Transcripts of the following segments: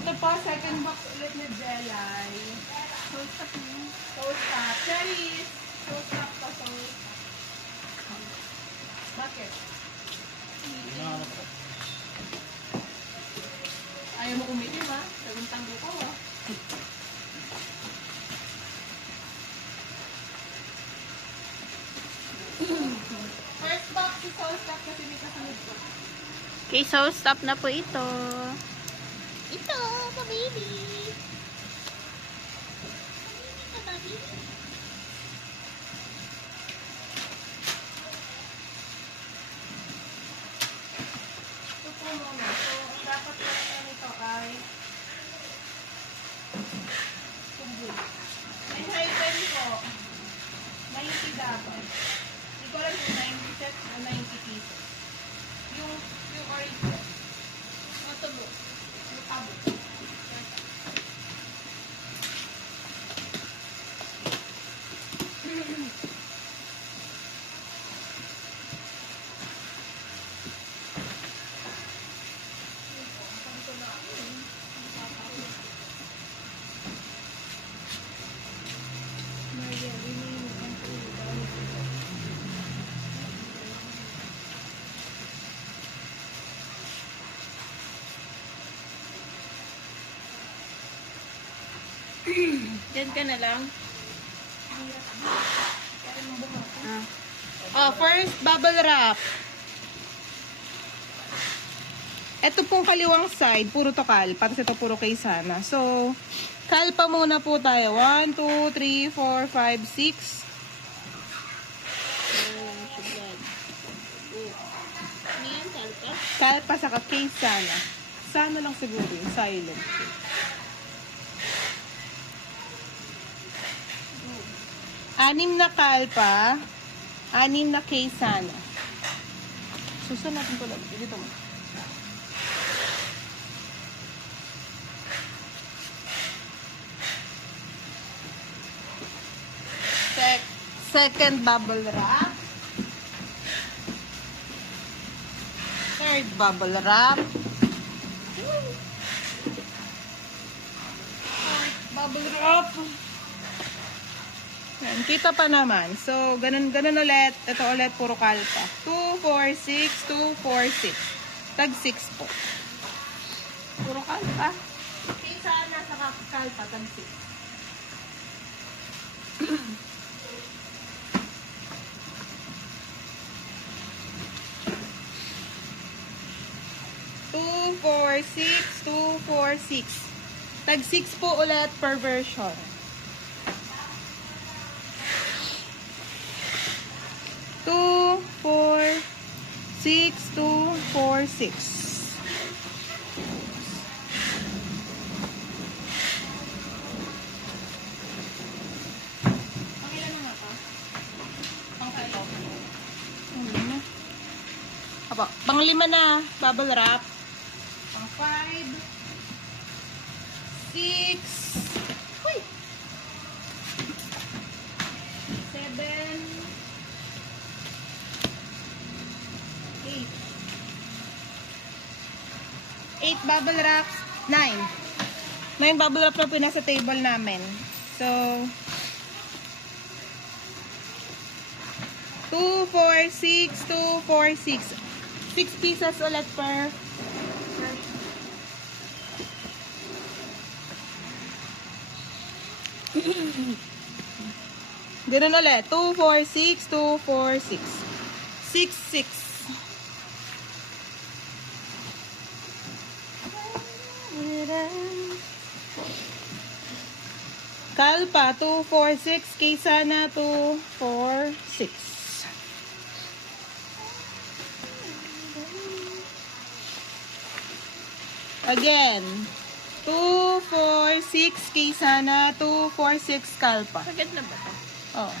Ito po, second box ulit na Jelly. Toast up. Toast up. Cherries. Toast up pa, toast. Bakit? Ayaw mo umitim ha? Tagong-tanggo ko ha? First box si toast up kasi may kasunod ko. Okay, so stop na po ito. Ito, pa-baby. Ito po muna. So, ang dapat na nito ay tumbol. Ay, hypen po. 90 dapat. Hindi ko alam kung 90 cents o 90 pesos. Yung original. Yung tubo. Yung tabo. Diyan ka na lang. Oh, first, bubble wrap. Ito pong kaliwang side, puro to kalpa. Tapos ito puro kay sana. So, kalpa muna po tayo. 1, 2, 3, 4, 5, 6. Ano yan, kalpa? Kalpa saka kay sana. Sana lang siguro yung silent. Anim na kalpa, 6 na kay sana. Susan natin ko lang. Dito mo. Second bubble wrap. Third bubble wrap. Fourth bubble wrap. Yan, kita pa naman. So, ganun ulit. Ito ulit, puro kalpa. 2, 4, 6, 2, 4, 6. Tag 6 po. Puro kalpa. Kaysa nasa kalpa, tag 6. 2, 4, 6, 2, 4, 6. Tag 6 po ulit per version. 2, 4, 6, 2, 4, 6. Pangilan na nga pa? Pang-5. Apa, pang-5 na. Bubble wrap. Pang-5. 6. Uy! 7. 8 bubble wraps, 9. 9 bubble wrap na po nasa table namin. So, 2, 4, 6, 2, 4, 6. 6 pieces ulit per. Ganun ulit. 2, 4, 6, 2, 4, 6. 6, 6. Kalpa, 2, 4, 6. Kaysana, 2, 4, 6. Again. 2, 4, 6. Kaysana, 2, 4, 6. Kalpa. Sagad na ba ito? Oo.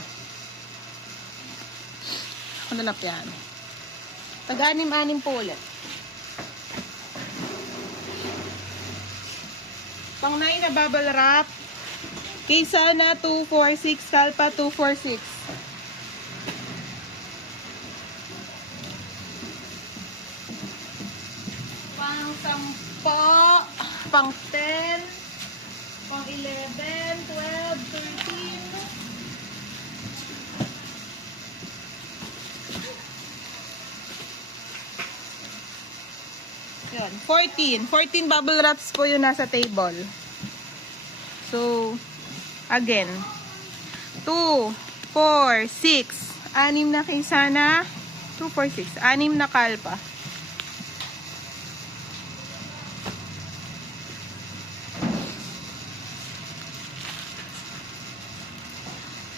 Ako na yan. Tag-anim-anim po ulit. Pang 9 na bubble wrap. Kaysana 246, Kalpa 246. Pang 10. pang 10, pang 11, 12, 13. Yun, 14. 14 bubble wraps po yung nasa table. So, again, 2, 4, 6. 6 na Kaysana. 2, 4, 6. 6 na kalpa.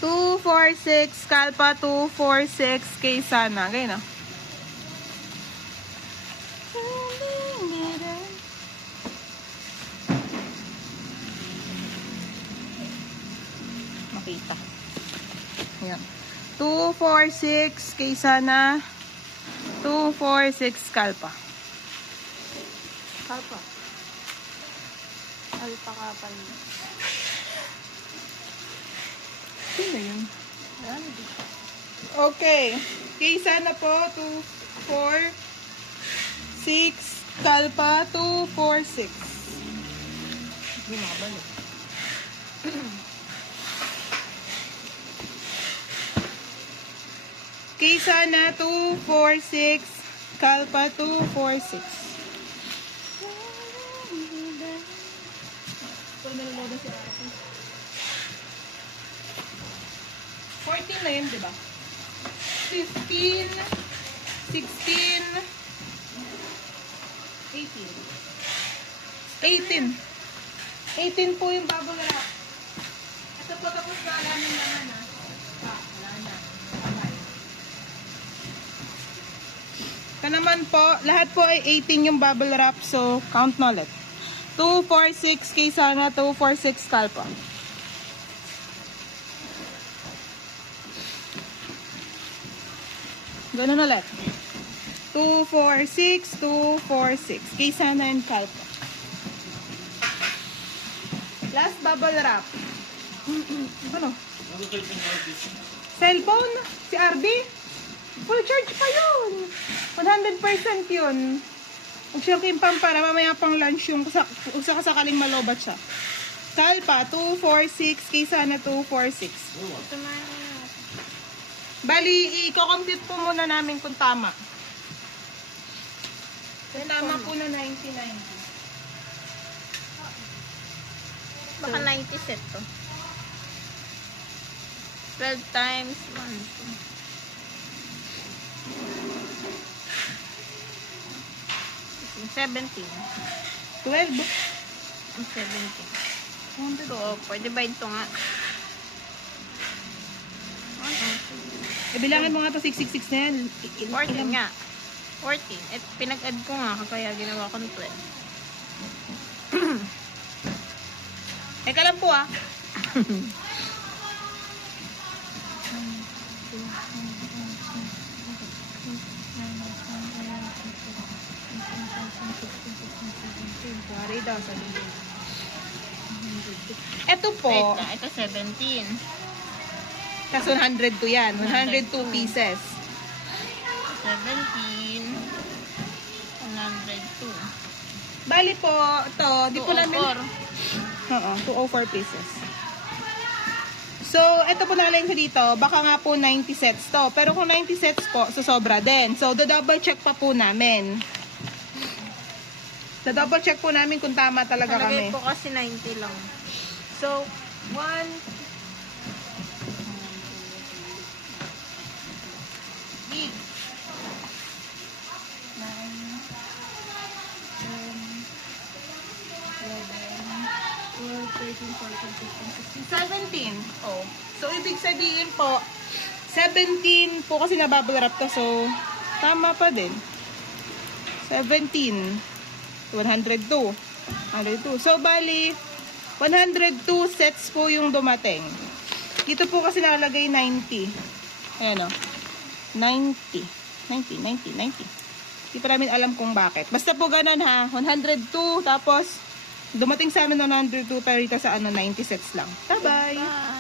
Two, 4, 6, kalpa, 2, 4, 6, Kaysana. Ganyan, no? Makita. Ayan. 2, 4, 6, Kaysana. 2, 4, 6, kalpa. Kalpa. Kalpa kapal. Sino yun? Okay. Kaysana po. 2, 4, 6, kalpa. 2, 4, 6. Bumabalik. Kaysana 2, 4, 6, kalpa 2, 4, 6. Pag nalala si Ate. 14 na yun, di ba? 15, 16, 18. 18 po yung bubble wrap. Ito po tapos na alamin naman ha. Wala na. Ito naman po, lahat po ay 18 yung bubble wrap. So, count na ulit. 2, 4, 6, Kaysana. 2, 4, 6, kalpa. Ganun ulit. 2, 4, 6, 2, 4, 6. Kaysana and kalpa. Last bubble wrap. Ano? Cellphone? Si RD? Full charge pa yun. 100% yun. Huwag siyang kimpang para mamaya pang lunch yung sakaling malobat siya. Kalpa, 2, 4, 6. Kaysana, 2, 4, 6. Bali, i-compute po muna namin kung tama. Kung tama po na 90-90. Baka 90 set to. 12 times 1, 2. 17. 12? 17. So, pwede ba ito nga? 1, 2. Bilangin mo nga to 666 na yan. 14 nga. 14. At pinag-add ko nga, kaya ginawa ko ng 12. Teka lang po ah. Sorry daw, sabi ko. Ito po, Wait lang, ito 17. kasi 100 to yan. 102 pieces. 17. 102. Bali po, ito, di po namin... 204. Oo, 204 pieces. So, ito po nakalagay sa dito, baka nga po 90 sets to. Pero kung 90 sets po, so sobra din. So, double check pa po namin. Double check po namin kung tama talaga Talagay kami. po kasi 90 lang. So, 1, 8, 9, 10, 11, 12, 13, 14, 15, 16, 17. Oh. So, ibig sabihin po, 17 po kasi nabubble wrap to. So, tama pa din. 17. 102. 102. So, bali, 102 sets po yung dumating. Dito po kasi nakalagay 90. Ayan o. 90. 90. Hindi pa namin alam kung bakit. Basta po ganun ha. 102. Tapos, dumating sa amin 102 pero dito sa 90 sets lang. Bye-bye!